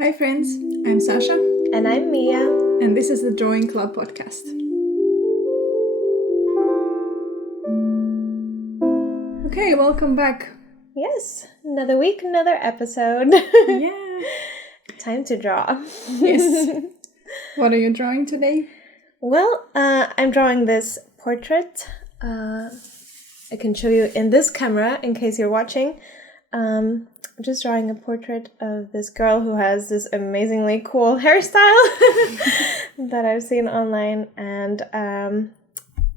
Hi friends, I'm Sasha. And I'm Mia. And this is the Drawing Club podcast. Okay, welcome back. Yes, another week, another episode. Yeah. Time to draw. Yes. What are you drawing today? Well, I'm drawing this portrait. I can show you in this camera in case you're watching. I'm just drawing a portrait of this girl who has this amazingly cool hairstyle that I've seen online, and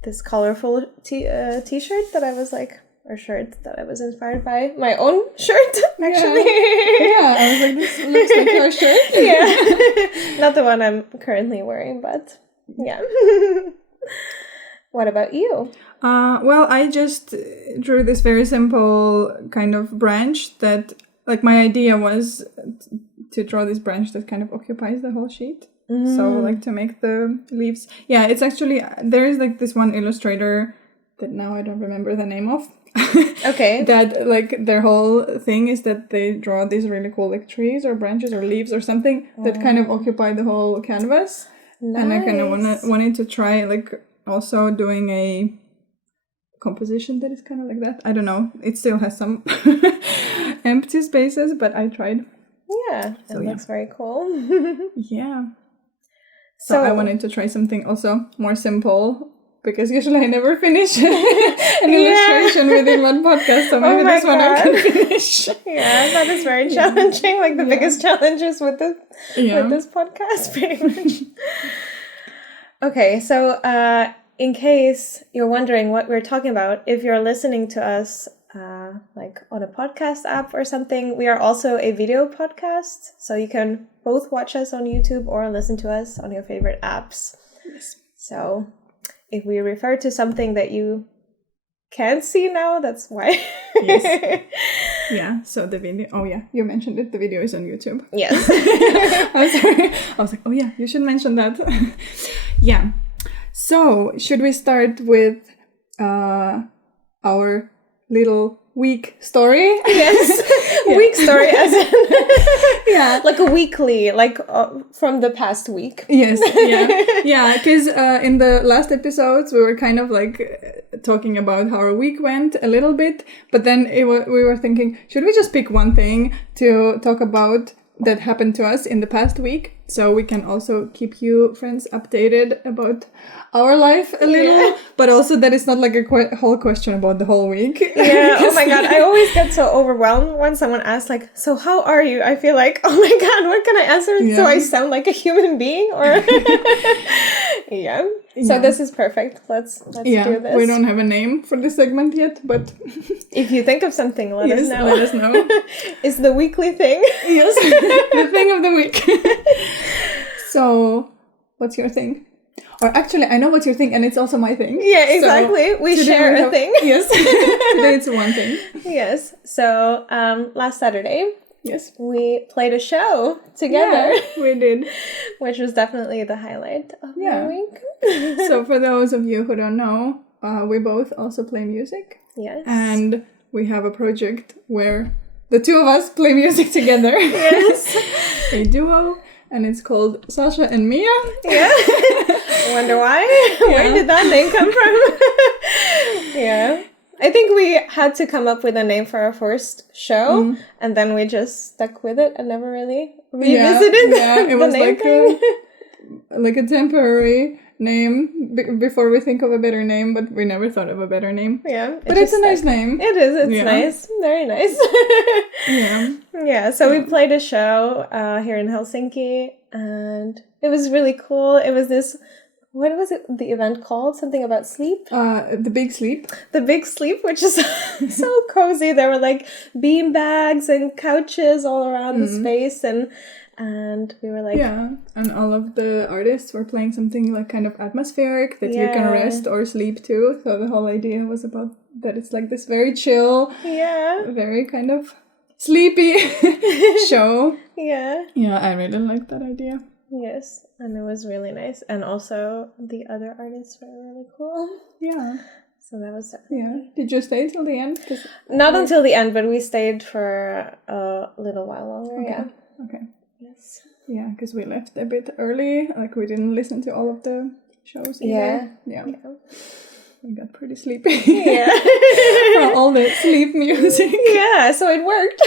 this colorful t-shirt that I was like, or shirt that I was inspired by my own shirt, actually. Yeah, I was like, this looks like your shirt. Yeah. Not the one I'm currently wearing, but yeah. What about you? Well, I just drew this very simple kind of branch that, like, my idea was to draw this branch that kind of occupies the whole sheet. So, like, to make the leaves. Yeah, it's actually, there is, like, this one illustrator that now I don't remember the name of. Okay. That, like, their whole thing is that they draw these really cool, like, trees or branches or leaves or something that kind of occupy the whole canvas. Nice. And I kind of wanted to try, like, also doing a composition that is kind of like that. I don't know. It still has some empty spaces, but I tried. Yeah, it looks very cool. Yeah. So I wanted to try something also more simple, because usually I never finish an illustration within one podcast, so maybe this one I can finish. Yeah, that is very challenging, like the biggest challenges with this podcast, pretty much. Okay, so in case you're wondering what we're talking about, if you're listening to us like on a podcast app or something, we are also a video podcast, so you can both watch us on YouTube or listen to us on your favorite apps. Yes. So if we refer to something that you can't see now, that's why. Yes. Yeah, so the video, oh yeah, you mentioned it, the video is on YouTube. Yes. I'm sorry. I was like, oh yeah, you should mention that. Yeah. So, should we start with our little week story? Yes. Yeah. Week story as in yeah, like a weekly, like from the past week. Yes, yeah, because in the last episodes we were kind of like talking about how our week went a little bit, but then we were thinking, should we just pick one thing to talk about that happened to us in the past week, so we can also keep you friends updated about our life a little, but also that it's not like a whole question about the whole week. Yeah, oh my god, I always get so overwhelmed when someone asks like, so how are you? I feel like, oh my god, what can I answer so I sound like a human being? Or yeah. So this is perfect. Let's do this. We don't have a name for this segment yet, but if you think of something, let us know. Let us know. It's the weekly thing. Yes, the thing of the week. So, what's your thing? Or actually, I know what's your thing, and it's also my thing. Yeah, exactly. So we share a thing. Yes. Today it's one thing. Yes. So, last Saturday, yes, we played a show together. Yeah, we did. Which was definitely the highlight of my week. So, for those of you who don't know, we both also play music. Yes. And we have a project where the two of us play music together. Yes. A duo. And it's called Sasha and Mia. Yeah. Wonder why? Yeah. Where did that name come from? Yeah. I think we had to come up with a name for our first show, and then we just stuck with it and never really revisited it was like a temporary name before we think of a better name, but we never thought of a better name. Yeah. But it's a nice name. It is. It's nice. Very nice. Yeah. Yeah. So we played a show here in Helsinki, and it was really cool. It was this, what was it, the event called? Something about sleep? The Big Sleep. The Big Sleep, which is so cozy. There were like bean bags and couches all around the space, and we were like... Yeah, and all of the artists were playing something like kind of atmospheric that you can rest or sleep to. So the whole idea was about that it's like this very chill, very kind of sleepy show. Yeah. Yeah, I really liked that idea. Yes, and it was really nice. And also the other artists were really cool. Yeah. So that was definitely... Yeah. Did you stay till the end? Not until the end, but we stayed for a little while longer, Okay. Okay. Yes. Yeah, because we left a bit early. Like, we didn't listen to all of the shows either. Yeah. We got pretty sleepy. Yeah. From all the sleep music. Yeah, so it worked.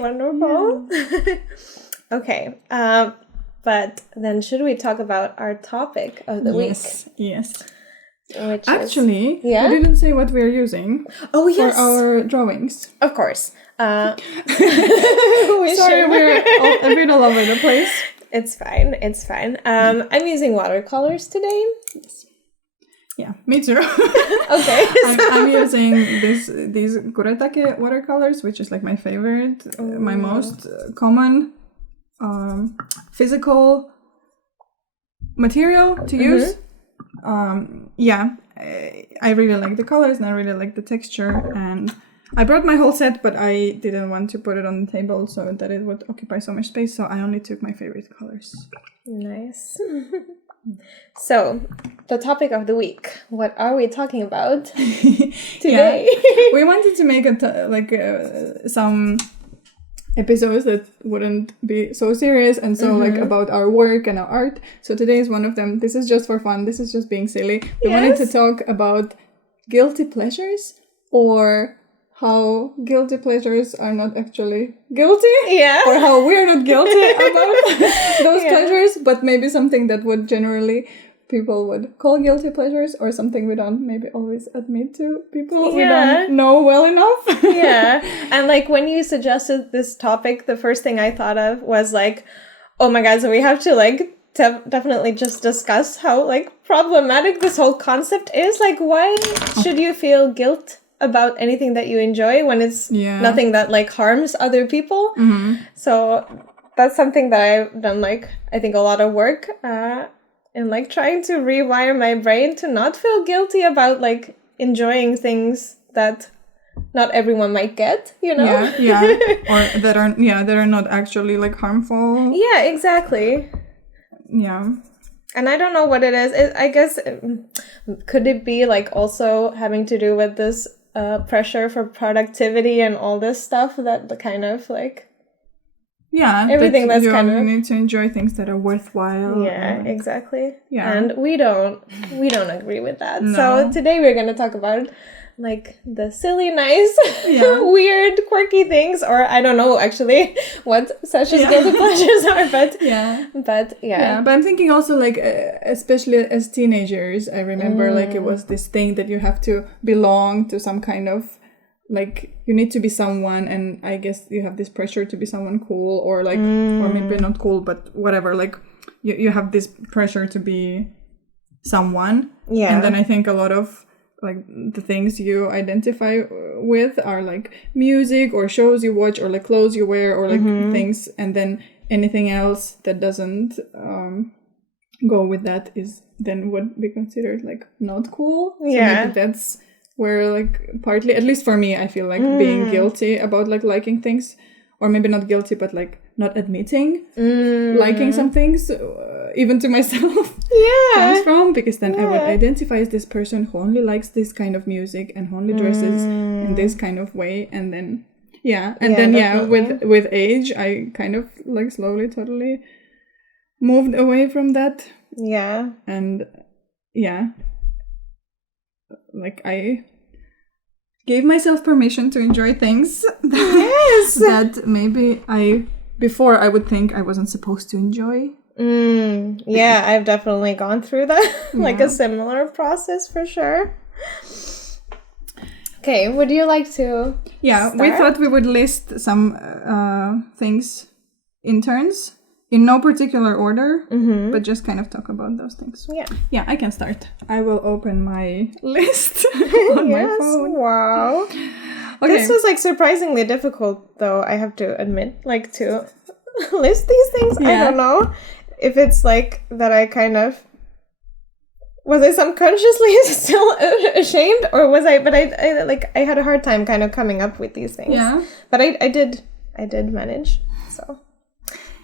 Wonderful. Yeah. Okay. But then should we talk about our topic of the week? Yes. Which actually, we didn't say what we're using for our drawings. Of course. Sorry, we're a bit all over the place. It's fine. I'm using watercolors today. Yes. Yeah, me too. Okay. I'm using these Kuretake watercolors, which is like my favorite, my most common physical material to use. I really like the colors and I really like the texture, and I brought my whole set, but I didn't want to put it on the table so that it would occupy so much space, so I only took my favorite colors. Nice. So, the topic of the week. What are we talking about today? We wanted to make some episodes that wouldn't be so serious and so like about our work and our art. So today is one of them. This is just for fun. This is just being silly. We wanted to talk about guilty pleasures, or how guilty pleasures are not actually guilty. Yeah. Or how we're not guilty about those pleasures, but maybe something that would generally people would call guilty pleasures, or something we don't maybe always admit to people we don't know well enough. And like when you suggested this topic, the first thing I thought of was like, oh my god, so we have to like definitely just discuss how like problematic this whole concept is. Like, why should you feel guilt about anything that you enjoy when it's nothing that like harms other people? So that's something that I've done, like I think a lot of work in like trying to rewire my brain to not feel guilty about like enjoying things that not everyone might get, you know? Or that are not actually like harmful. Yeah, exactly. Yeah. And I don't know what it is. I guess, could it be like also having to do with this pressure for productivity and all this stuff that the kind of like... Yeah, everything that's kind of... You need to enjoy things that are worthwhile. Yeah, exactly. Yeah. And we don't agree with that. No. So today we're going to talk about like the silly, nice, weird, quirky things, or I don't know actually what Sasha's guilty pleasures are, but but I'm thinking also like especially as teenagers, I remember like it was this thing that you have to belong to some kind of like, you need to be someone, and I guess you have this pressure to be someone cool, or like or maybe not cool, but whatever, like you have this pressure to be someone. And then I think a lot of like the things you identify with are like music or shows you watch or like clothes you wear or like things, and then anything else that doesn't go with that is then would be considered like not cool. So maybe that's where like partly, at least for me, I feel like being guilty about like liking things, or maybe not guilty but like not admitting liking some things, even to myself, comes from, because then I would identify as this person who only likes this kind of music and who only dresses in this kind of way, and then with age I kind of like slowly totally moved away from that. And like I gave myself permission to enjoy things that maybe before I would think I wasn't supposed to enjoy. I've definitely gone through that, like a similar process for sure. Okay, would you like to start? We thought we would list some things in turns, in no particular order, but just kind of talk about those things. Yeah, I can start. I will open my list on my phone. Wow. Okay. This was like surprisingly difficult, though, I have to admit, like to list these things. I don't know if it's like that I kind of... Was I subconsciously still ashamed, or was I... But I had a hard time kind of coming up with these things. Yeah. But I did manage, so...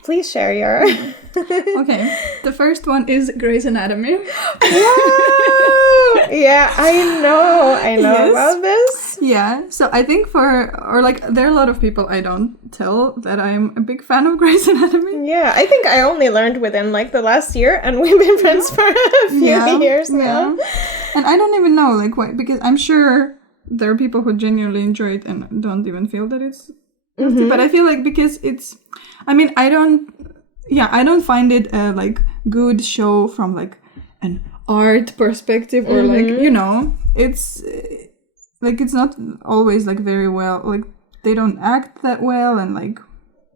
Please share your... Okay, the first one is Grey's Anatomy. Wow! Yeah, I know about this. Yeah, so I think there are a lot of people I don't tell that I'm a big fan of Grey's Anatomy. Yeah, I think I only learned within like the last year, and we've been friends for a few years now. Yeah. And I don't even know like why, because I'm sure there are people who genuinely enjoy it and don't even feel that it's but I feel like because it's, I mean, I don't find it a like good show from like an art perspective or like, you know, it's like it's not always like very well, like they don't act that well and like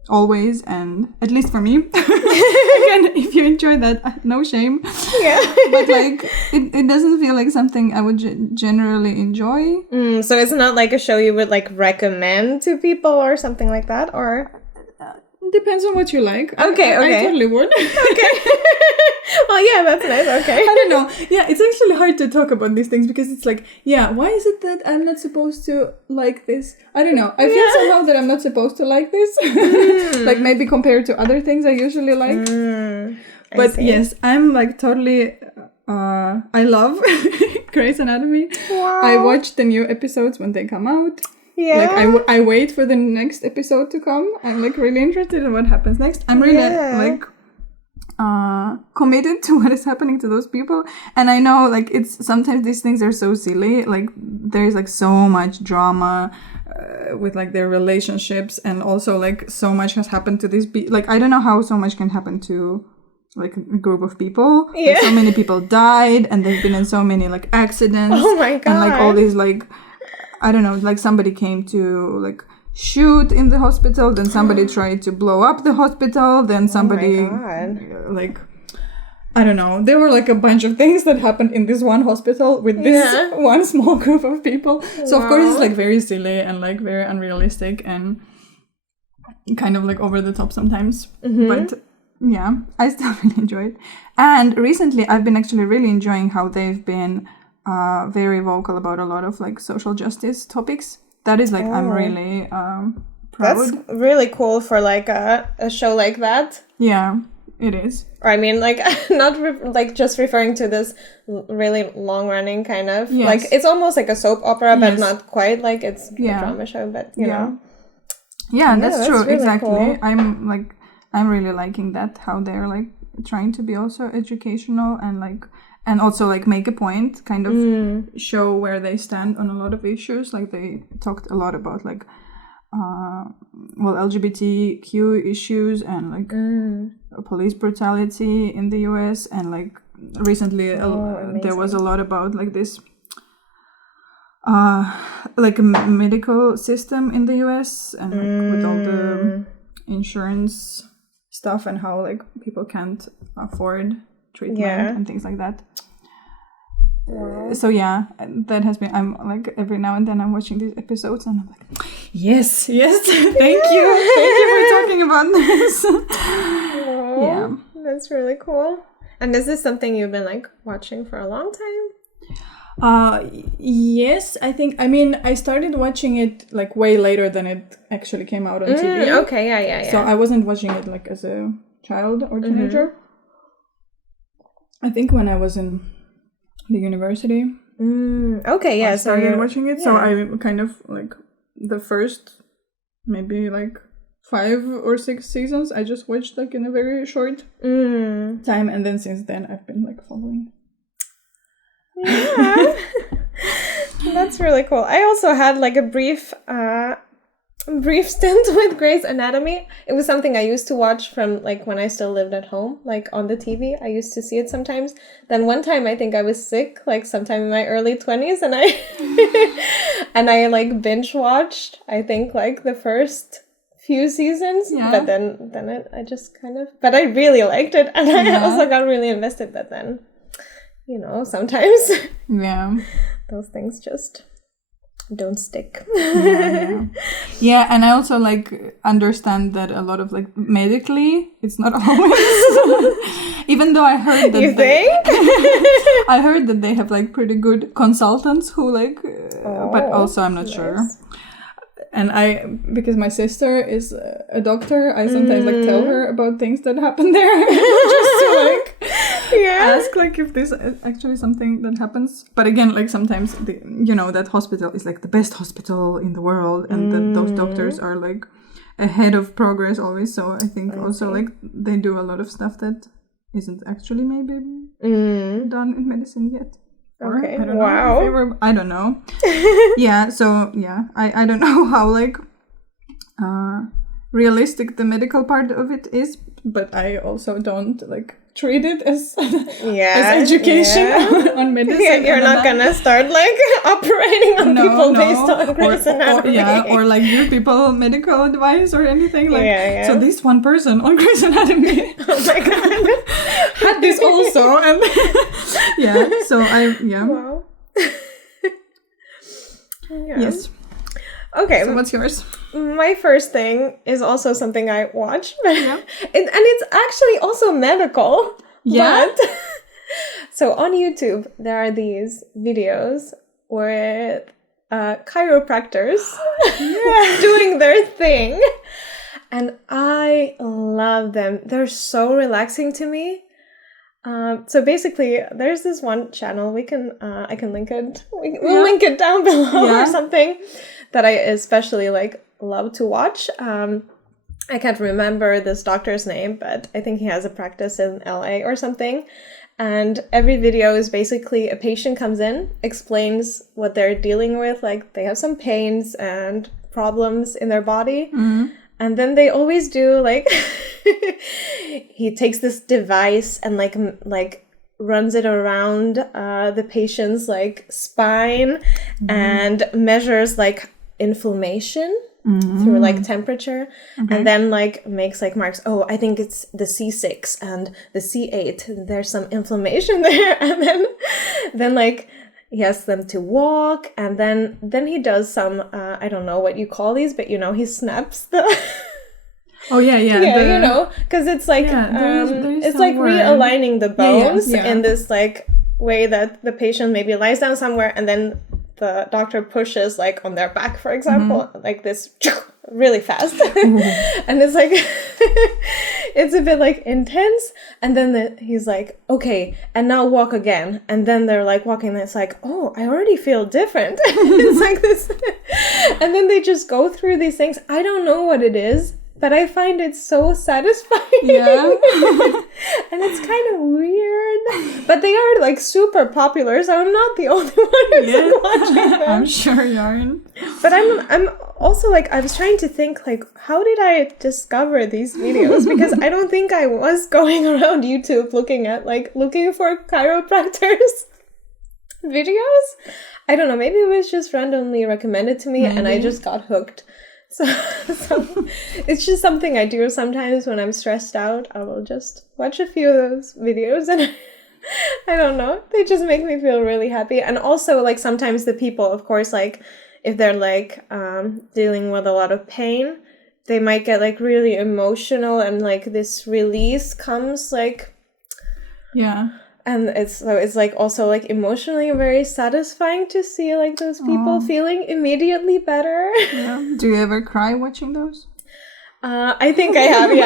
always, and at least for me again, if you enjoy that, no shame. But like it doesn't feel like something I would generally enjoy. So it's not like a show you would like recommend to people or something like that, or depends on what you like. Okay. I totally would. Okay. Well, yeah, that's nice. Okay. I don't know. Yeah, it's actually hard to talk about these things because it's like, yeah, why is it that I'm not supposed to like this? I don't know. I feel somehow that I'm not supposed to like this. Like maybe compared to other things I usually like. But yes, I'm like totally... I love Grey's Anatomy. Wow. I watch the new episodes when they come out. Yeah. Like I wait for the next episode to come. I'm like really interested in what happens next. I'm really like committed to what is happening to those people. And I know like it's sometimes these things are so silly. Like there's like so much drama with like their relationships, and also like so much has happened to these people. Like I don't know how so much can happen to like a group of people. Yeah. Like, so many people died, and they've been in so many like accidents. Oh my god. And like all these like, I don't know, like somebody came to like shoot in the hospital, then somebody tried to blow up the hospital, then somebody like, I don't know, there were like a bunch of things that happened in this one hospital with this one small group of people. So of course it's like very silly and like very unrealistic and kind of like over the top sometimes. But yeah, I still really enjoy it. And recently I've been actually really enjoying how they've been very vocal about a lot of like social justice topics. That is like, I'm really proud. That's really cool for like a show like that. Yeah, it is. Or I mean, like not like just referring to this really long running kind of like, it's almost like a soap opera, but not quite like it's a drama show, but you know. Yeah, that's true. Really exactly. Cool. I'm really liking that, how they're like trying to be also educational and like, and also like make a point, kind of show where they stand on a lot of issues. Like they talked a lot about like LGBTQ issues and like police brutality in the US, and like recently there was a lot about like this like a medical system in the US, and like with all the insurance stuff and how like people can't afford treatment and things like that. So yeah, that has been, I'm like every now and then I'm watching these episodes and I'm like, yes thank you for talking about this. Yeah, that's really cool. And is this something you've been like watching for a long time? Yes, I think, I mean, I started watching it like way later than it actually came out on TV. Okay, yeah. So I wasn't watching it like as a child or teenager. I think when I was in the university. Okay, yeah. I started watching it. Yeah. So I kind of like the first maybe like 5 or 6 seasons I just watched like in a very short time, and then since then I've been like following. Yeah. That's really cool. I also had like a brief stint with Grey's Anatomy. It was something I used to watch from like when I still lived at home, like on the TV. I used to see it sometimes. Then one time I think I was sick, like sometime in my early 20s, and I like binge watched, I think like the first few seasons. But then I just kind of, but I really liked it, and I also got really invested, but then, you know, sometimes those things just don't stick. Yeah, and I also like understand that a lot of like medically it's not always even though I heard that I heard that they have like pretty good consultants who like but also I'm not sure. And because my sister is a doctor, I sometimes like tell her about things that happen there just to like ask like if this is actually something that happens. But again, like sometimes that hospital is like the best hospital in the world, and that those doctors are like ahead of progress always. So I think also like they do a lot of stuff that isn't actually maybe done in medicine yet. Okay. Or, I don't wow. know. I don't know. Yeah. So yeah, I don't know how like realistic the medical part of it is, but I also don't like treat it as education on medicine. Yeah, you're not gonna start like operating on people based on Grey's Anatomy. Or like give people medical advice or anything. Like so this one person on Grey's Anatomy oh my god had this also, and Wow. Yes. Okay. So what's yours? My first thing is also something I watch, and it's actually also medical. Yeah. But so on YouTube, there are these videos with chiropractors doing their thing, and I love them. They're so relaxing to me. So basically, there's this one channel. I can link it. We'll link it down below or something that I especially like love to watch. I can't remember this doctor's name, but I think he has a practice in LA or something. And every video is basically a patient comes in, explains what they're dealing with, like they have some pains and problems in their body. And then they always do like he takes this device and like runs it around the patient's like spine and measures like inflammation through like temperature, and then like makes like marks. Oh, I think it's the C6 and the C8. There's some inflammation there, and then like he asks them to walk, and then he does some I don't know what you call these, but he snaps the. Because it's like it's like realigning the bones in this like way that the patient maybe lies down somewhere, and then the doctor pushes like on their back, for example, like this really fast, and it's like it's a bit like intense, and then he's like, okay, and now walk again, and then they're like walking, and it's like, oh, I already feel different. It's like this, and then they just go through these things. I don't know what it is, but I find it so satisfying. Yeah. And it's kind of weird. But they are like super popular, so I'm not the only one who's watching them. I'm sure you aren't. But I'm also like, I was trying to think like, how did I discover these videos? Because I don't think I was going around YouTube looking for chiropractors videos. I don't know, maybe it was just randomly recommended to me and I just got hooked. So it's just something I do sometimes when I'm stressed out. I will just watch a few of those videos, and I don't know, they just make me feel really happy. And also like sometimes the people, of course, like if they're like dealing with a lot of pain, they might get like really emotional, and like this release comes like and it's like also like emotionally very satisfying to see like those people feeling immediately better. Yeah. Do you ever cry watching those? I think I have, I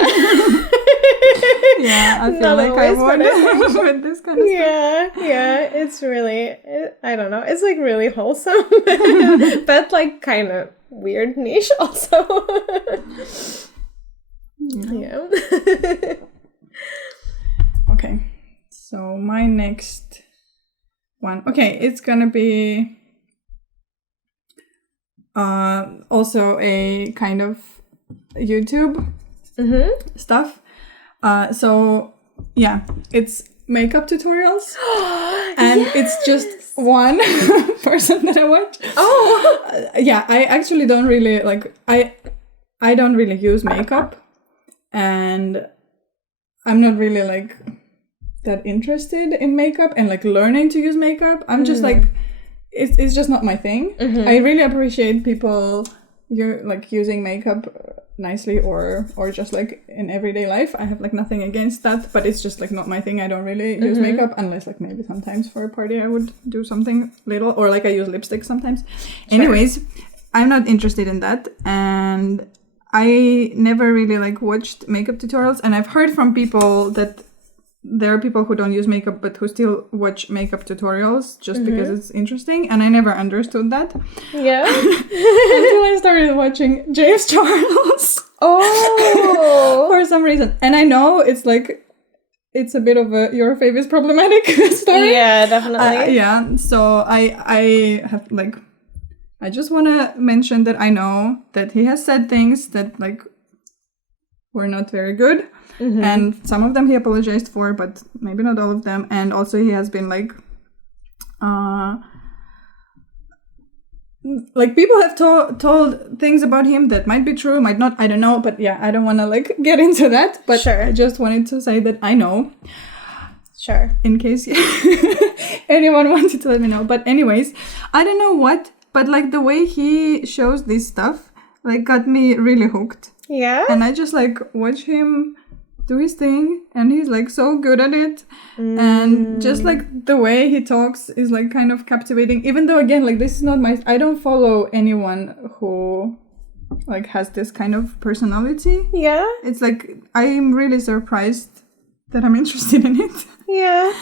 feel like I would with this kind of stuff. Yeah, it's really, I don't know, it's like really wholesome, but like kind of weird niche also. Yeah. Okay. So my next one, it's gonna be also a kind of YouTube stuff. It's makeup tutorials, and it's just one person that I watch. I actually don't really like. I don't really use makeup, and I'm not really like that interested in makeup and like learning to use makeup. I'm just like, it's just not my thing. I really appreciate people using makeup nicely or just like in everyday life. I have like nothing against that, but it's just like not my thing. I don't really use makeup unless like maybe sometimes for a party I would do something little, or like I use lipstick sometimes. Sure. Anyways, I'm not interested in that, and I never really like watched makeup tutorials, and I've heard from people that there are people who don't use makeup but who still watch makeup tutorials just because it's interesting, and I never understood that. Yeah. Until I started watching James Charles. Oh. For some reason. And I know it's like, it's a bit of a your fave is problematic story. Yeah, definitely. Yeah. So I have like, I just want to mention that I know that he has said things that like were not very good. And some of them he apologized for, but maybe not all of them. And also he has been like people have told things about him that might be true, might not, I don't know. But yeah, I don't want to like get into that. But sure. I just wanted to say that I know. Sure. In case anyone wanted to let me know. But anyways, I don't know what, but like the way he shows this stuff like got me really hooked. Yeah. And I just like watch him do his thing, and he's like so good at it. And just like the way he talks is like kind of captivating, even though again, like this is not I don't follow anyone who like has this kind of personality. Yeah. It's like I'm really surprised that I'm interested in it. Yeah.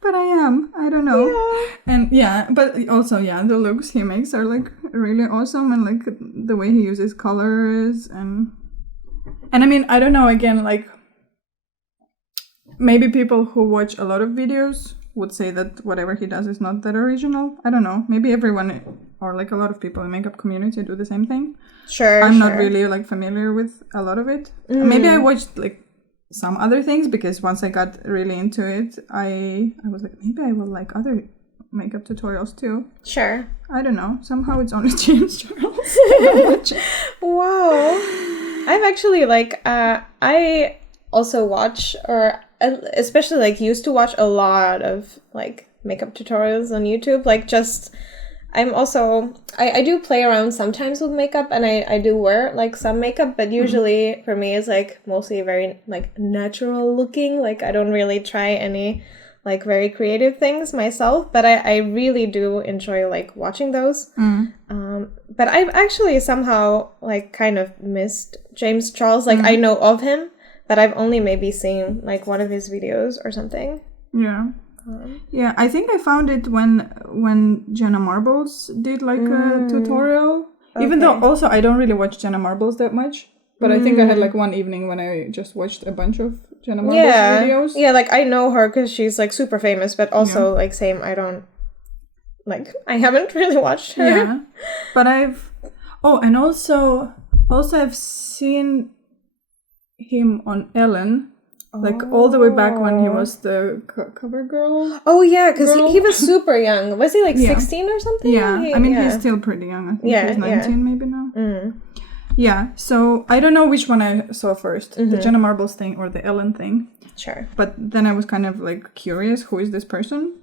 But I am. I don't know. Yeah. And yeah, but also, yeah, the looks he makes are like really awesome, and like the way he uses colors and I mean, I don't know, again, like maybe people who watch a lot of videos would say that whatever he does is not that original. I don't know. Maybe everyone or like a lot of people in the makeup community do the same thing. Sure. I'm not really like familiar with a lot of it. Maybe I watched like some other things because once I got really into it, I was like, maybe I will like other makeup tutorials too. Sure. I don't know. Somehow it's only James Charles. Wow. I've actually like I also watch, or especially like used to watch a lot of like makeup tutorials on YouTube. Like just I'm also I do play around sometimes with makeup, and I do wear like some makeup, but usually for me it's like mostly very like natural looking. Like I don't really try any like very creative things myself, but I really do enjoy like watching those. But I've actually somehow like kind of missed James Charles. Like I know of him, but I've only maybe seen like one of his videos or something. Yeah. Yeah, I think I found it when Jenna Marbles did like a tutorial. Okay. Even though also I don't really watch Jenna Marbles that much. But I think I had like one evening when I just watched a bunch of Jenna Marbles videos. Yeah, like I know her because she's like super famous, but also like same, I don't like, I haven't really watched her. Yeah, but and also I've seen him on Ellen, like all the way back when he was the cover girl. Oh yeah, because he was super young. Was he like 16 or something? Yeah, I mean he's still pretty young. I think he's 19 maybe now. Yeah, so I don't know which one I saw first, the Jenna Marbles thing or the Ellen thing. Sure. But then I was kind of like curious, who is this person?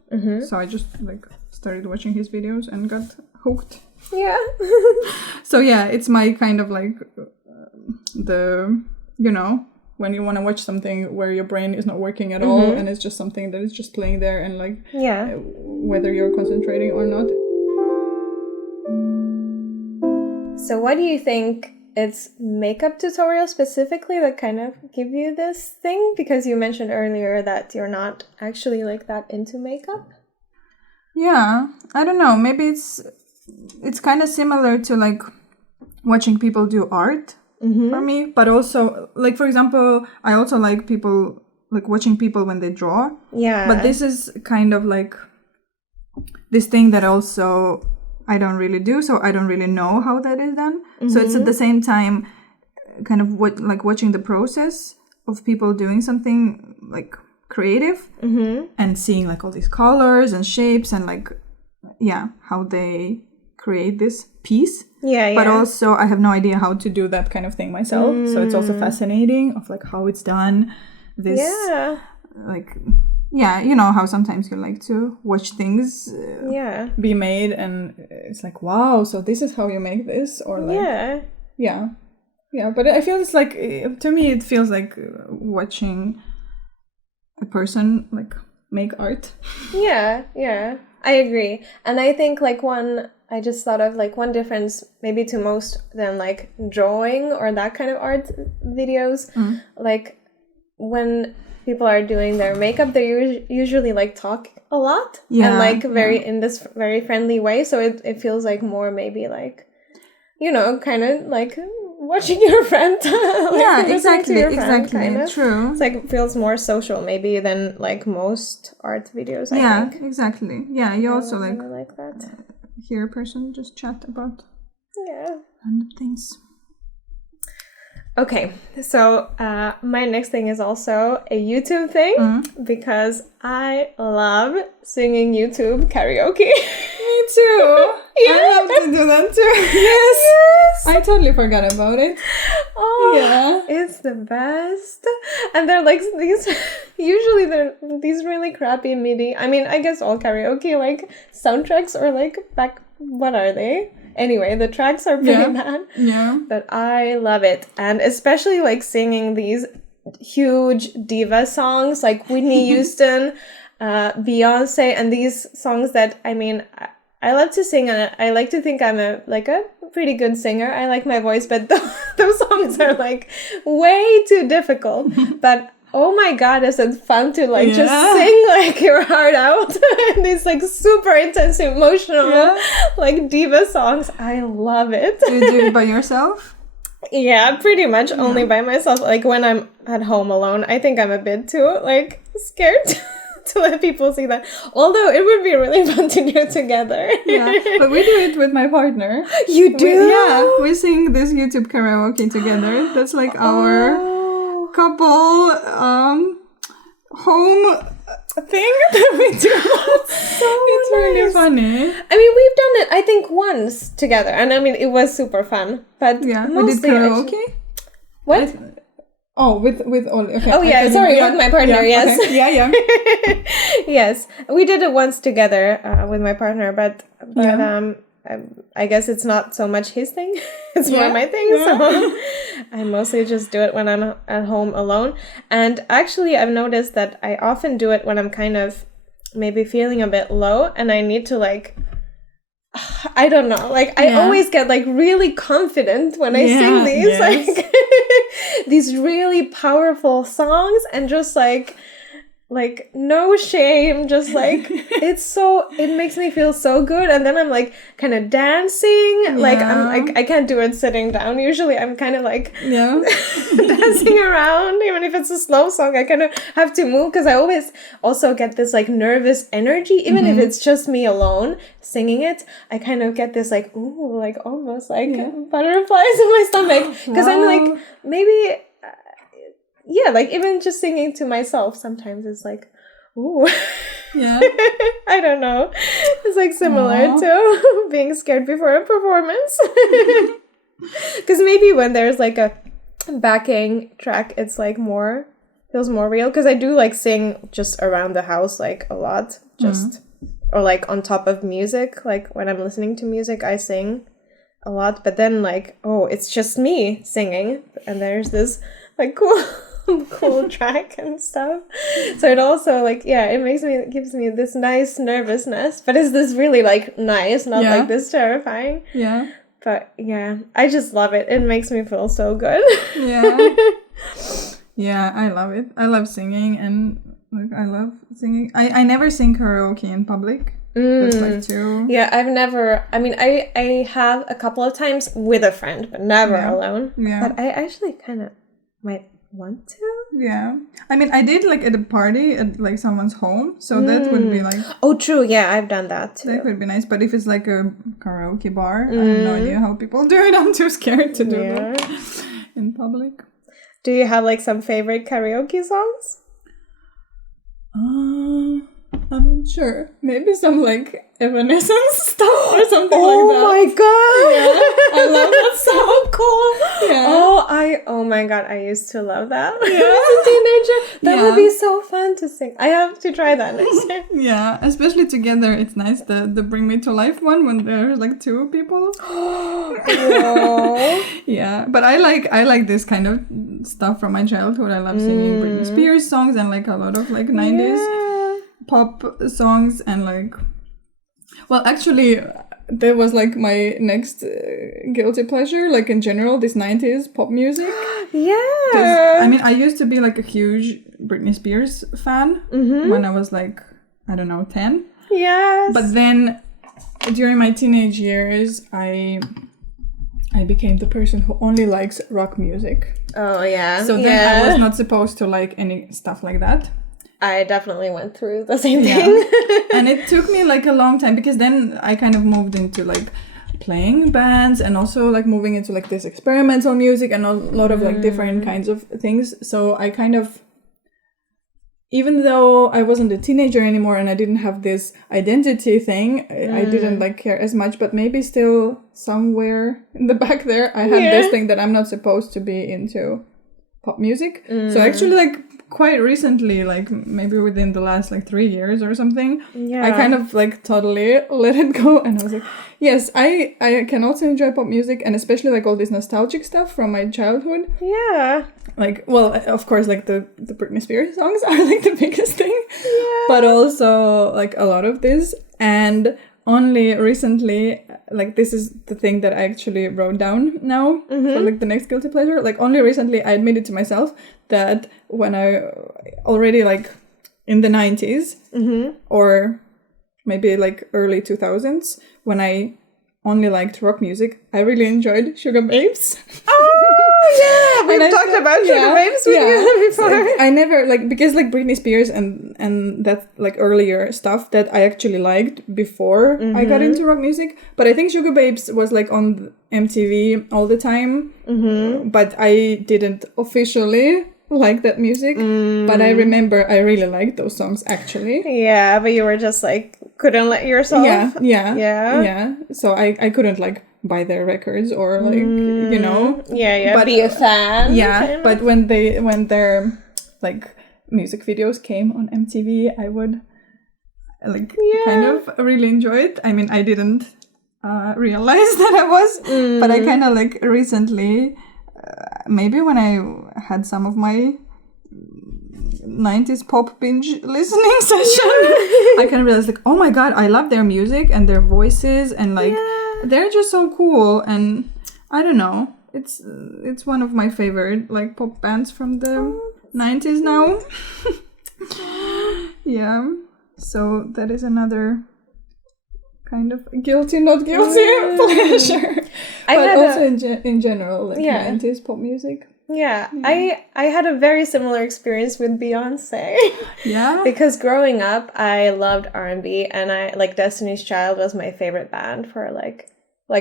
So I just like started watching his videos and got hooked. Yeah. So yeah, it's my kind of like when you want to watch something where your brain is not working at all, and it's just something that is just playing there, and like whether you're concentrating or not. So what do you think it's makeup tutorials specifically that kind of give you this thing? Because you mentioned earlier that you're not actually like that into makeup. Yeah, I don't know. Maybe it's kind of similar to like watching people do art for me. But also, like for example, I also like people like watching people when they draw. Yeah. But this is kind of like this thing that also I don't really do, so I don't really know how that is done. So it's at the same time kind of like watching the process of people doing something like creative and seeing like all these colors and shapes and like how they create this piece. But also I have no idea how to do that kind of thing myself. So it's also fascinating of like how it's done. This like you know how sometimes you like to watch things be made, and it's like, wow, so this is how you make this, or like but I feel it's like, to me it feels like watching a person like make art. I agree. And I think like I just thought of like one difference maybe to most than like drawing or that kind of art videos, like when people are doing their makeup, they usually like talk a lot and like in this very friendly way. So it feels like more maybe like, you know, kind of like watching your friend. Like exactly. Kinda. True. It's like, it feels more social maybe than like most art videos, I think. Yeah, exactly. Yeah, you also I like that. Hear a person just chat about random things. Okay, so my next thing is also a YouTube thing because I love singing YouTube karaoke. Me too. I love to do that too. Yes. I totally forgot about it. Oh, yeah. It's the best. And they're like usually they're these really crappy MIDI. I mean, I guess all karaoke like soundtracks or like what are they? Anyway, the tracks are pretty bad. Yeah. But I love it. And especially like singing these huge diva songs like Whitney Houston, Beyonce, and these songs that, I mean, I love to sing and I like to think I'm a pretty good singer. I like my voice, but those songs are like way too difficult. But oh my god, is it fun to like just sing like your heart out. These like super intense, emotional like diva songs. I love it. Do you do it by yourself? Yeah, pretty much only by myself. Like when I'm at home alone, I think I'm a bit too like scared to let people see that. Although it would be really fun to do it together. Yeah, but we do it with my partner. You do? We sing this YouTube karaoke together. That's like our couple home thing that we do. It's really funny. I mean, we've done it I think once together, and I mean it was super fun. But we did karaoke. What? With Olli. Okay. Oh yeah, sorry, with my partner. Yes. Okay. Yeah. Yes, we did it once together with my partner, but I guess it's not so much his thing. It's more my thing. So I mostly just do it when I'm at home alone. And actually, I've noticed that I often do it when I'm kind of maybe feeling a bit low and I need to like, I don't know, like I always get like really confident when I sing these, like these really powerful songs and just like no shame, just like it makes me feel so good. And then I'm like kind of dancing, like I'm like, I can't do it sitting down usually. I'm kind of like dancing around, even if it's a slow song. I kind of have to move because I always also get this like nervous energy, even if it's just me alone singing it. I kind of get this like ooh, like almost like butterflies in my stomach because I'm like maybe like even just singing to myself sometimes is like, ooh. Yeah. I don't know. It's like similar to being scared before a performance. Because maybe when there's like a backing track, it's like feels more real. Because I do like sing just around the house like a lot. Or like on top of music. Like when I'm listening to music, I sing a lot. But then like, it's just me singing. And there's this like cool track and stuff. So it also like it gives me this nice nervousness, but it's this really like nice, not like this terrifying. Yeah. But I just love it. It makes me feel so good. Yeah, I love it. I love singing and like I love singing. I never sing karaoke in public. That's like too. Yeah, I've never. I mean, I have a couple of times with a friend, but never alone. Yeah. But I actually kind of might want to. Yeah. I mean, I did like at a party at like someone's home, so that would be like... Oh, true. Yeah, I've done that too. That would be nice, but if it's like a karaoke bar, I have no idea how people do it. I'm too scared to do that in public. Do you have like some favorite karaoke songs? I'm not sure. Maybe some like Evanescence stuff or something like that. Oh my god! Yeah, I love that song. So cool. Yeah. Oh my god, I used to love that when I was a teenager. That would be so fun to sing. I have to try that next time. Yeah, especially together. It's nice the Bring Me to Life one when there's like two people. Yeah, but I like this kind of stuff from my childhood. I love singing Britney Spears songs and like a lot of like 90s pop songs and like, well, actually that was like my next guilty pleasure, like in general, this 90s pop music. Yeah. I mean, I used to be like a huge Britney Spears fan when I was like, I don't know, 10. Yes. But then during my teenage years, I became the person who only likes rock music. Oh, yeah. So then I was not supposed to like any stuff like that. I definitely went through the same thing. And it took me like a long time, because then I kind of moved into like playing bands and also like moving into like this experimental music and a lot of like different kinds of things. So I kind of, even though I wasn't a teenager anymore and I didn't have this identity thing, I didn't like care as much, but maybe still somewhere in the back there, I had this thing that I'm not supposed to be into pop music. So actually like quite recently, like maybe within the last like 3 years or something, I kind of like totally let it go, and I was like, yes, I can also enjoy pop music, and especially like all this nostalgic stuff from my childhood. Yeah. Like, well, of course, like the Britney Spears songs are like the biggest thing, but also like a lot of this. And only recently, like this is the thing that I actually wrote down now for like the next guilty pleasure. Like only recently I admitted to myself that when I already like in the 90s or maybe like early 2000s, when I only liked rock music, I really enjoyed Sugar Babes. Oh, yeah! We've talked about Sugar Babes before. Like, I never, like, because like Britney Spears and that like earlier stuff that I actually liked before I got into rock music. But I think Sugar Babes was like on MTV all the time. But I didn't officially like that music. But I remember I really liked those songs actually. Yeah, but you were just like, couldn't let yourself. Yeah. So I couldn't like buy their records or like, you know. Yeah, but be a fan. Yeah, but when their like music videos came on MTV, I would like kind of really enjoy it. I mean, I didn't realize that I was, but I kind of like recently, maybe when I had some of my 90s pop binge listening session, I kind of realized like, oh my god, I love their music and their voices, and like they're just so cool. And I don't know, it's one of my favorite like pop bands from the 90s now. Yeah, so that is another kind of guilty, not guilty pleasure. But also in general, like 90s pop music. Yeah, I had a very similar experience with Beyonce. Yeah. Because growing up, I loved R&B, and I like Destiny's Child was my favorite band for like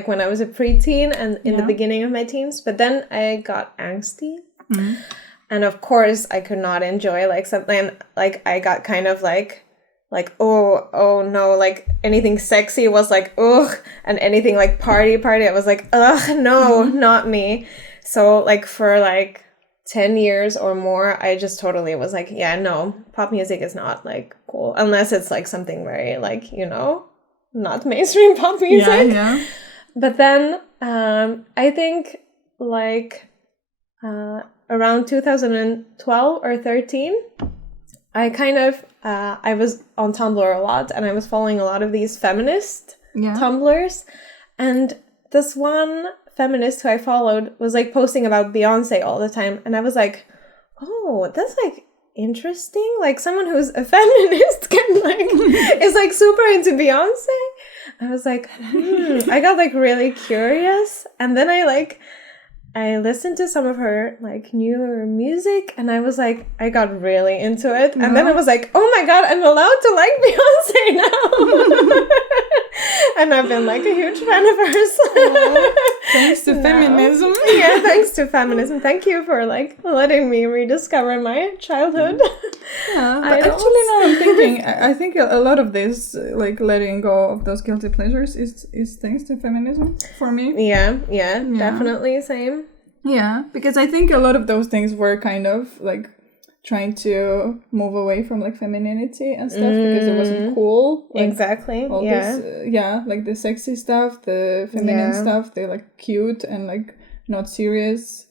when I was a preteen and in the beginning of my teens. But then I got angsty. And of course, I could not enjoy like something like I got kind of like oh no, like anything sexy was like ugh, and anything like party I was like ugh, no, not me. So like for like 10 years or more, I just totally was like, yeah, no, pop music is not like cool unless it's like something very like, you know, not mainstream pop music. Yeah. But then I think like around 2012 or 13, I kind of I was on Tumblr a lot, and I was following a lot of these feminist Tumblrs, and this one feminist who I followed was like posting about Beyonce all the time, and I was like, oh, that's like interesting, like someone who's a feminist can like is like super into Beyonce. I was like, I got like really curious, and then I listened to some of her like newer music, and I was like, I got really into it. And then I was like, oh my god, I'm allowed to like Beyonce now. And I've been like a huge fan of hers. Thanks to feminism. Yeah, thanks to feminism. Thank you for like letting me rediscover my childhood. Yeah, but actually now I'm thinking, I think a lot of this, like letting go of those guilty pleasures is thanks to feminism for me. Yeah, definitely, same. Yeah, because I think a lot of those things were kind of like trying to move away from like femininity and stuff because it wasn't cool. Like, exactly. All this, like the sexy stuff, the feminine stuff, they're like cute and like not serious.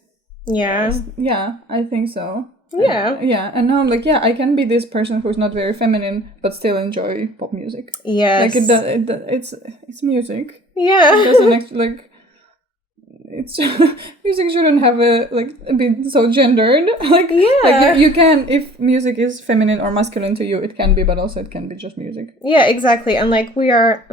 Yeah. Yeah, I think so. Yeah, and now I'm like, I can be this person who's not very feminine but still enjoy pop music. Yes. Like it's music. Yeah. It doesn't actually like it's music shouldn't have be so gendered. Like you can, if music is feminine or masculine to you, it can be, but also it can be just music. Yeah, exactly. And like we are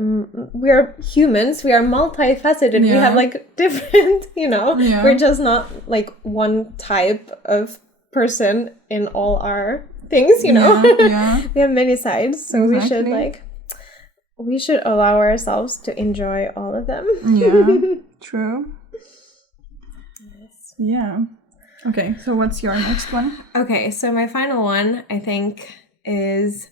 humans. We are multifaceted. We have like different, we're just not like one type of person in all our things, Yeah. We have many sides, so we should allow ourselves to enjoy all of them. Yeah, true. Yeah. Okay, so what's your next one? Okay, so my final one, I think, is...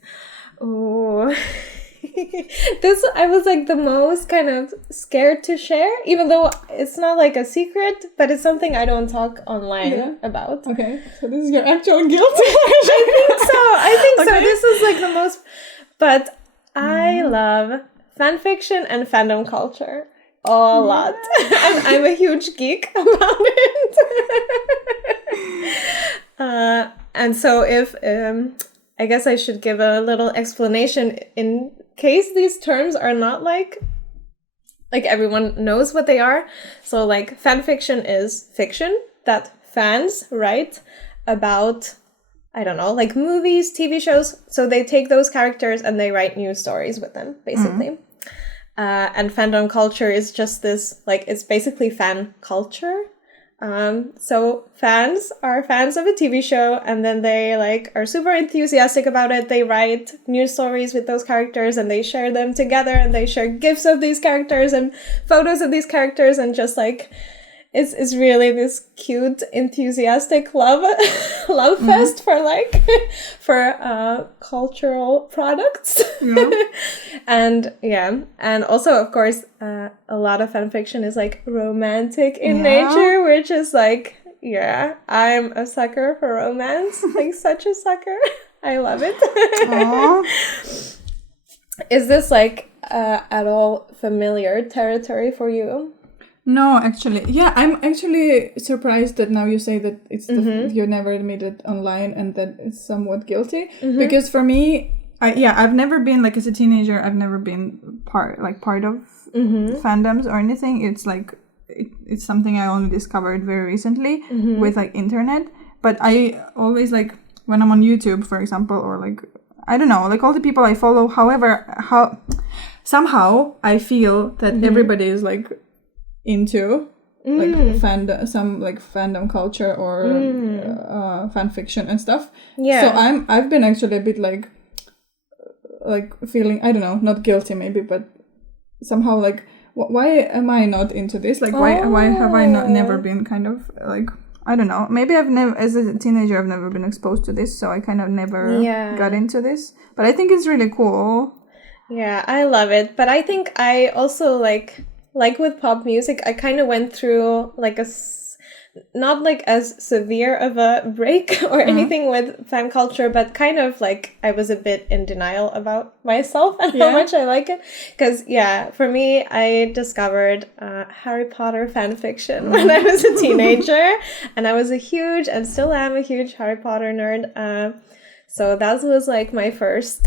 this I was like the most kind of scared to share, even though it's not like a secret, but it's something I don't talk online about. Okay, so this is your actual guilt? I think so. This is like the most... But I love fanfiction and fandom culture a lot. And I'm a huge geek about it. And so if I guess I should give a little explanation in case these terms are not like everyone knows what they are. So like fanfiction is fiction that fans write about, I don't know, like movies, TV shows. So they take those characters and they write new stories with them, basically. And fandom culture is just this, like, it's basically fan culture. So fans are fans of a TV show, and then they like are super enthusiastic about it. They write new stories with those characters and they share them together, and they share GIFs of these characters and photos of these characters, and just like it's really this cute, enthusiastic love fest for cultural products. And also of course a lot of fanfiction is like romantic in nature, which is like I'm a sucker for romance, like such a sucker. I love it. Is this like at all familiar territory for you? No, actually. Yeah, I'm actually surprised that now you say that it's you never admitted online and that it's somewhat guilty. Because for me, I've never been, like, as a teenager, I've never been part of fandoms or anything. It's like, it's something I only discovered very recently with, like, internet. But I always, like, when I'm on YouTube, for example, or, like, I don't know, like, all the people I follow, somehow I feel that everybody is, like, into like fandom culture or fan fiction and stuff. So I've been actually a bit like feeling, I don't know, not guilty maybe, but somehow like why am I not into this? Like why have I never been kind of like, I don't know, maybe I've never, as a teenager, I've never been exposed to this, so I kind of never got into this. But I think it's really cool. Yeah, I love it. But I think I also like with pop music, I kind of went through like not like as severe of a break or anything with fan culture, but kind of like I was a bit in denial about myself and how much I like it. Because for me, I discovered Harry Potter fan fiction when I was a teenager, and I was a huge, and still am a huge Harry Potter nerd. So that was like my first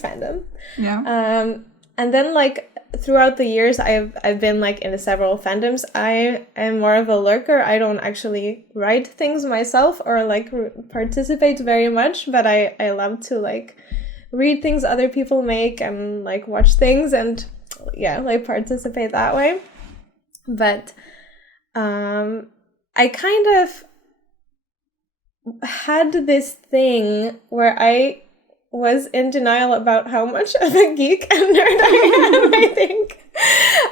fandom. And then, like, throughout the years, I've been, like, in several fandoms. I am more of a lurker. I don't actually write things myself or, like, participate very much. But I love to, like, read things other people make and, like, watch things and, like, participate that way. But I kind of had this thing where I was in denial about how much of a geek and nerd I am, I think.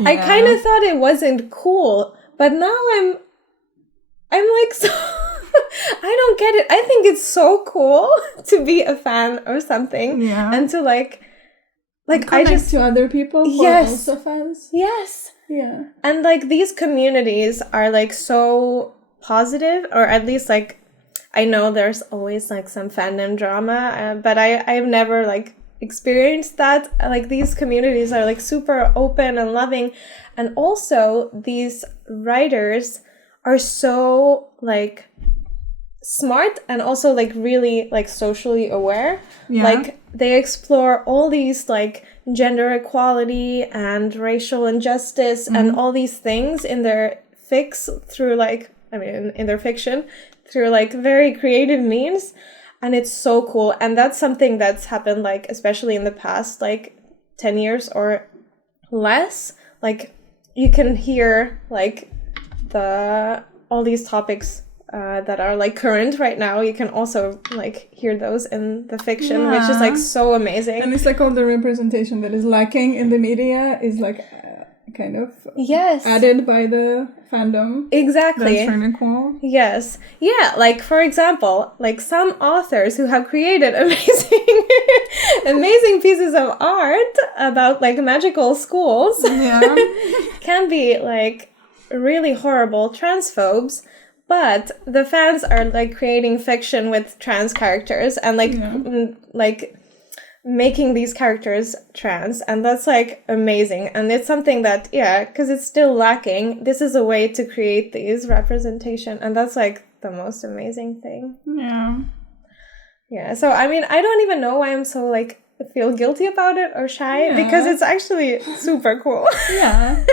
I kind of thought it wasn't cool, but now I'm like, so I don't get it. I think it's so cool to be a fan of something and to like I just to other people who are also fans. Yes. Yeah. And like these communities are like so positive, or at least like I know there's always like some fandom drama, but I've never like experienced that. Like these communities are like super open and loving, and also these writers are so like smart and also like really like socially aware. Yeah. Like they explore all these like gender equality and racial injustice and all these things in their in their fiction through like very creative means. And it's so cool. And that's something that's happened like especially in the past like 10 years or less. Like you can hear like all these topics that are like current right now. You can also like hear those in the fiction, which is like so amazing. And it's like all the representation that is lacking in the media is like kind of added by the fandom. Exactly. That's really cool. Yes. Yeah, like for example, like some authors who have created amazing amazing pieces of art about like magical schools can be like really horrible transphobes, but the fans are like creating fiction with trans characters and like making these characters trans, and that's like amazing. And it's something that because it's still lacking, this is a way to create these representation, and that's like the most amazing thing. So I mean, I don't even know why I'm so like feel guilty about it or shy because it's actually super cool. I'm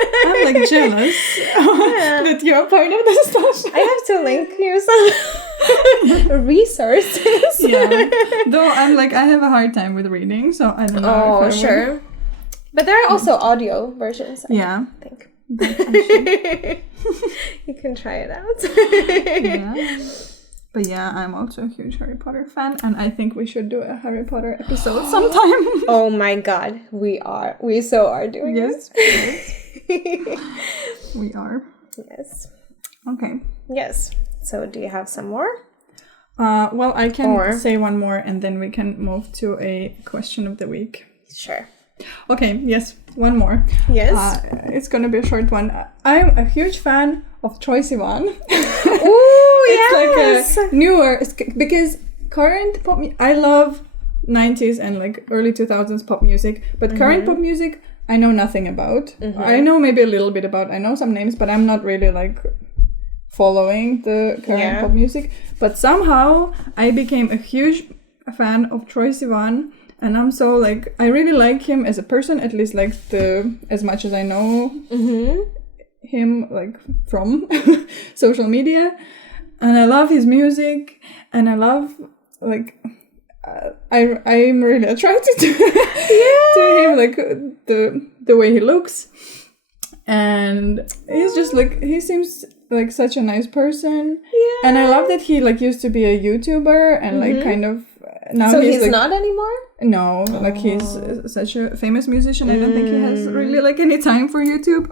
like jealous that you're part of this stuff. I have to link you some resources. Though I'm like, I have a hard time with reading, so I don't know. Oh, sure. But there are also audio versions, I think. You can try it out. But I'm also a huge Harry Potter fan, and I think we should do a Harry Potter episode sometime. Oh my god, we are. We so are doing this. We are. Yes. Okay. Yes. So do you have some more? Well, I can say one more, and then we can move to a question of the week. Sure. Okay, yes, one more. Yes. It's gonna be a short one. I'm a huge fan of Troye Sivan. Ooh, it's like a newer, because current pop, I love 90s and like early 2000s pop music, but current pop music, I know nothing about. I know maybe a little bit about, I know some names, but I'm not really like following the current pop music. But somehow I became a huge fan of Troye Sivan. And I'm so like, I really like him as a person, at least like as much as I know him like from social media. And I love his music, and I love like, I'm really attracted to him, like the way he looks. And he's just like, he seems like such a nice person. And I love that he like used to be a YouTuber and like kind of, now so he's like, not anymore? No, like he's such a famous musician. I don't think he has really like any time for YouTube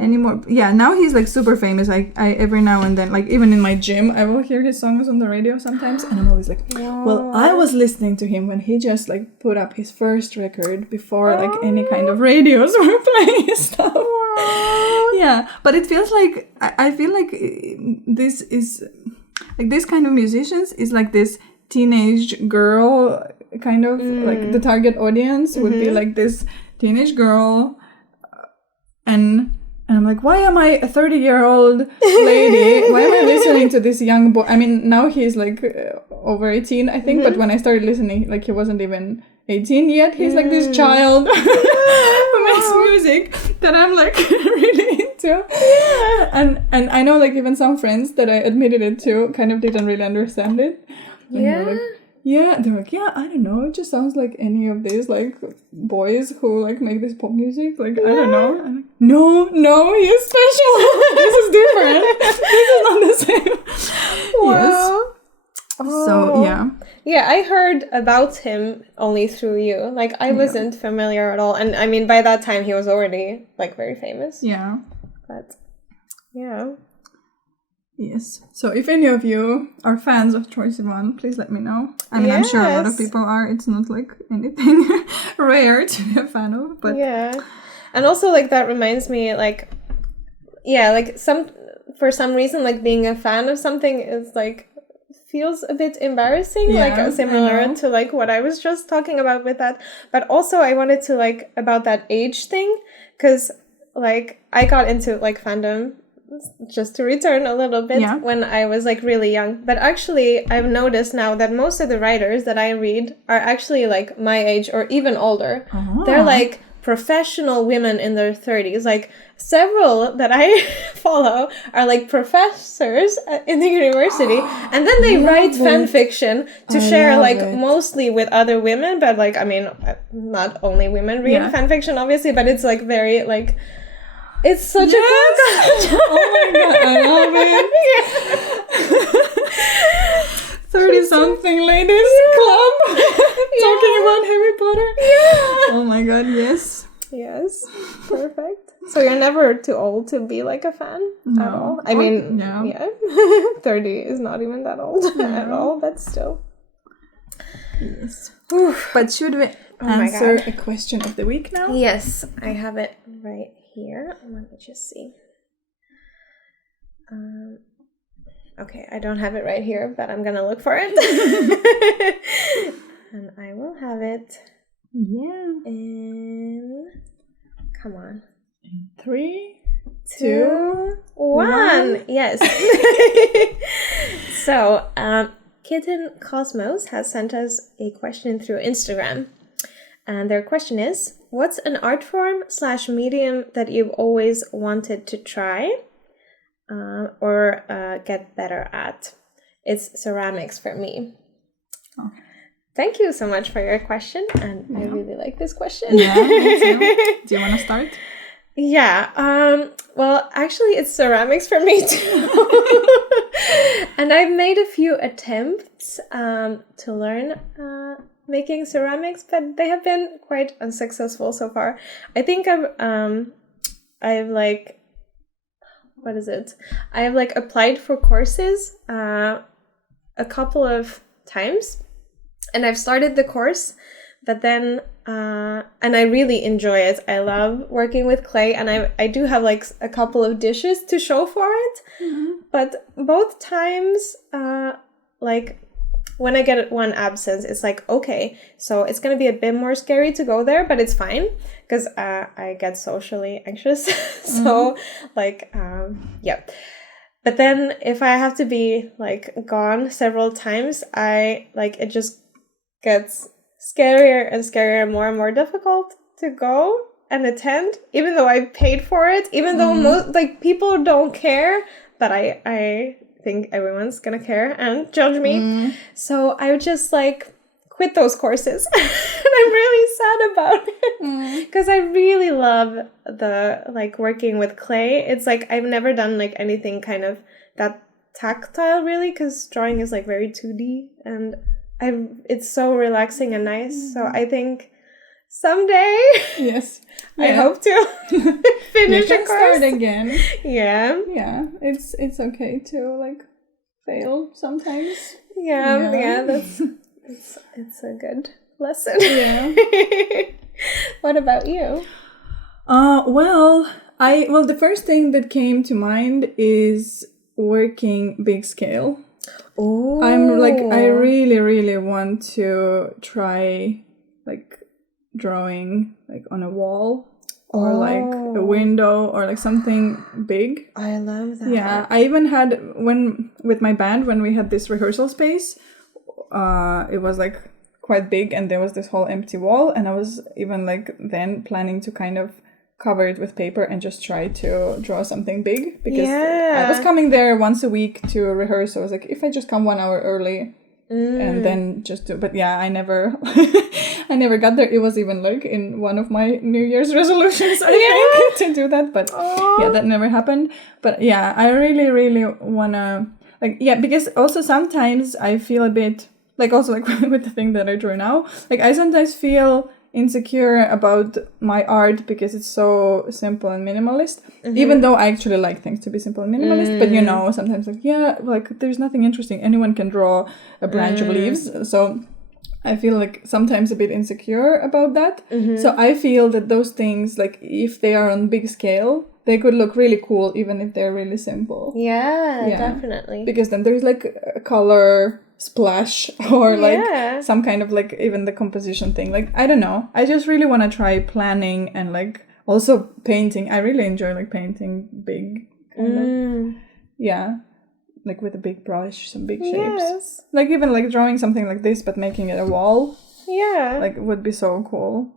anymore. Yeah, now he's like super famous. I every now and then, like even in my gym, I will hear his songs on the radio sometimes, and I'm always like, well, I was listening to him when he just like put up his first record before like any kind of radios were playing his stuff. Yeah, but it feels like I feel like this is like this kind of musicians is like this teenage girl kind of like the target audience would be like this teenage girl, and I'm like, why am I a 30-year-old lady? Why am I listening to this young boy? I mean, now he's like over 18, I think, but when I started listening, like he wasn't even 18 yet. He's like this child who makes music that I'm like really into. And I know like even some friends that I admitted it to kind of didn't really understand it. And they're like, I don't know, it just sounds like any of these like boys who like make this pop music, like I don't know. I'm like, no, he's special. This is different. This is not the same. Wow. So I heard about him only through you. Like I wasn't familiar at all, and I mean by that time he was already like very famous. But yes. So if any of you are fans of Troye Sivan, please let me know. I mean, I'm sure a lot of people are. It's not like anything rare to be a fan of, but and also like that reminds me like for some reason like being a fan of something is like feels a bit embarrassing, like similar to like what I was just talking about with that. But also I wanted to like about that age thing, because like I got into like fandom just to return a little bit, Yeah. when I was like really young. But actually, I've noticed now that most of the writers that I read are actually like my age or even older. They're like professional women in their 30s. Like several that I follow are like professors in the university, and then they write fan fiction to share like mostly with other women. But like, I mean, not only women read fan fiction, obviously, but it's like very like, it's such a cool concept. Oh my god, I love it. 30-something ladies club talking about Harry Potter. Yeah. Oh my god, yes. Yes. Perfect. So you're never too old to be like a fan at all? I mean, yeah. 30 is not even that old at all, but still. Yes. But should we answer a question of the week now? Yes, I have it right here. Let me just see. Okay, I don't have it right here, but I'm gonna look for it. And I will have it. Yeah. Come on. 3, 2, 1. Yes. So, Kitten Cosmos has sent us a question through Instagram. And their question is, what's an art form / medium that you've always wanted to try or get better at? It's ceramics for me. Oh. Thank you so much for your question. And I really like this question. Yeah, me too. Do you want to start? Yeah. Well, actually, it's ceramics for me too. And I've made a few attempts to learn making ceramics, but they have been quite unsuccessful so far. I think I've like, what is it? I have like applied for courses a couple of times, and I've started the course, but then and I really enjoy it. I love working with clay, and I do have like a couple of dishes to show for it. Mm-hmm. But both times, like when I get one absence, it's like, okay, so it's going to be a bit more scary to go there, but it's fine because I get socially anxious. So like, yeah. But then if I have to be like gone several times, it just gets scarier and scarier, more and more difficult to go and attend, even though I paid for it, even though most people don't care, but I think everyone's gonna care and judge me. So I would just like quit those courses. And I'm really sad about it because I really love the like working with clay. It's like I've never done like anything kind of that tactile really, because drawing is like very 2D, and it's so relaxing and nice. So I think someday, yes, I hope to finish a course. Start again. Yeah, it's okay to like fail sometimes. Yeah, that's it's a good lesson. Yeah. What about you? Well, the first thing that came to mind is working big scale. Ooh. I really, really want to try like drawing like on a wall or like a window or like something big. I love that. Yeah, I even had with my band, when we had this rehearsal space, it was like quite big and there was this whole empty wall, and I was even like then planning to kind of cover it with paper and just try to draw something big, because I was coming there once a week to rehearse. So I was like, if I just come 1 hour early and then just do, but yeah, I never got there. It was even like in one of my New Year's resolutions, I think, to do that, but yeah, that never happened. But yeah, I really, really wanna because also sometimes I feel a bit like, also like with the thing that I draw now, like I sometimes feel insecure about my art because it's so simple and minimalist, even though I actually like things to be simple and minimalist, but sometimes like there's nothing interesting, anyone can draw a branch of leaves, so I feel like sometimes a bit insecure about that. So I feel that those things, like if they are on big scale, they could look really cool even if they're really simple. Yeah, definitely, because then there's like a color splash or like some kind of like even the composition thing, like I don't know, I just really want to try planning and like also painting. I really enjoy like painting big kind of. Yeah. Like with a big brush, some big shapes. Yes. Like even like drawing something like this, but making it a wall. Yeah. Like would be so cool.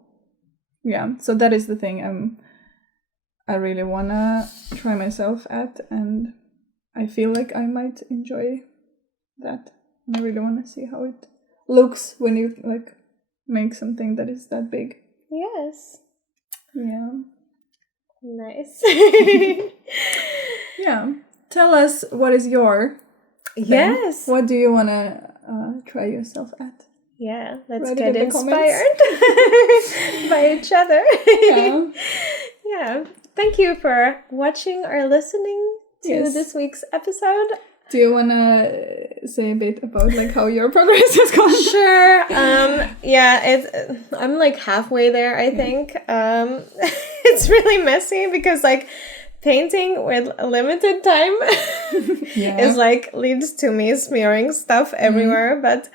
Yeah. So that is the thing I really wanna try myself at, and I feel like I might enjoy that. And I really wanna see how it looks when you like make something that is that big. Yes. Yeah. Nice. Yeah. Tell us, what is your thing? Yes. What do you want to try yourself at? Yeah, let's Write get it in the inspired by each other. Yeah. Yeah. Thank you for watching or listening to this week's episode. Do you want to say a bit about like how your progress has gone? Sure. Yeah, I'm like halfway there, I think. It's really messy because like painting with limited time is like leads to me smearing stuff everywhere, but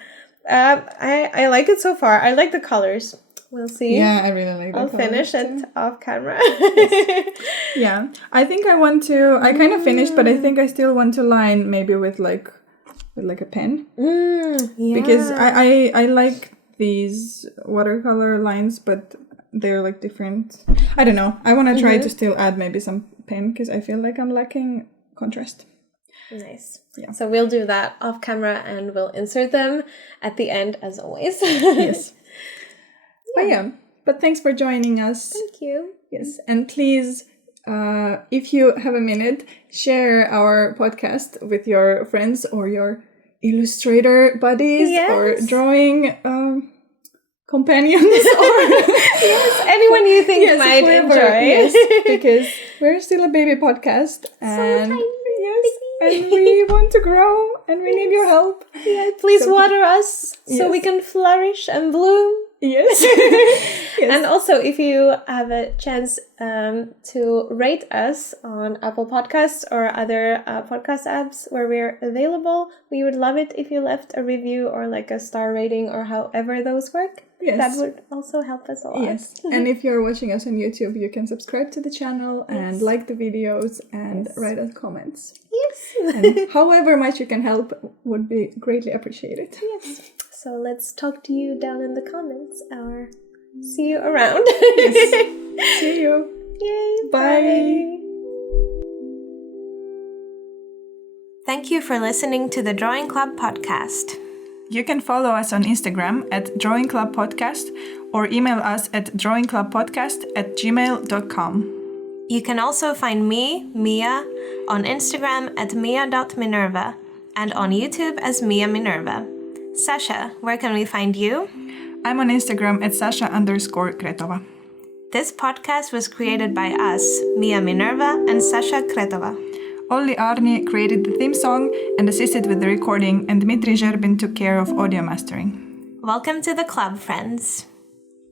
I like it so far. I like the colors. We'll see. Yeah, I really like the I'll colors finish too. it off camera. Yeah, I think I want to. I kind of finished, but I think I still want to line maybe with like a pen. Yeah. Because I like these watercolor lines, but they're like different. I don't know. I want to try to still add maybe some pen because I feel like I'm lacking contrast. Nice. Yeah. So we'll do that off camera and we'll insert them at the end as always. Yes. Oh yeah. But thanks for joining us. Thank you. Yes. And please, if you have a minute, share our podcast with your friends or your illustrator buddies or drawing companions or anyone you think might enjoy. Yes, because we're still a baby podcast and and we want to grow and we need your help. Yeah, please water us so we can flourish and bloom. Yes. Yes. And also, if you have a chance to rate us on Apple Podcasts or other podcast apps where we're available, we would love it if you left a review or like a star rating or however those work. Yes. That would also help us a lot. Yes. And if you're watching us on YouTube, you can subscribe to the channel and like the videos and write us comments. Yes. And however much you can help would be greatly appreciated. Yes. So let's talk to you down in the comments or see you around. Yes. See you. Yay. Bye. Thank you for listening to the Drawing Club podcast. You can follow us on Instagram at Drawing Club Podcast or email us at drawingclubpodcast@gmail.com. You can also find me, Mia, on Instagram at mia.minerva and on YouTube as Mia Minerva. Sasha, where can we find you? I'm on Instagram at Sasha_Kretova. This podcast was created by us, Mia Minerva and Sasha Kretova. Olli Aarni created the theme song and assisted with the recording, and Dmitri Zherbin took care of audio mastering. Welcome to the club, friends.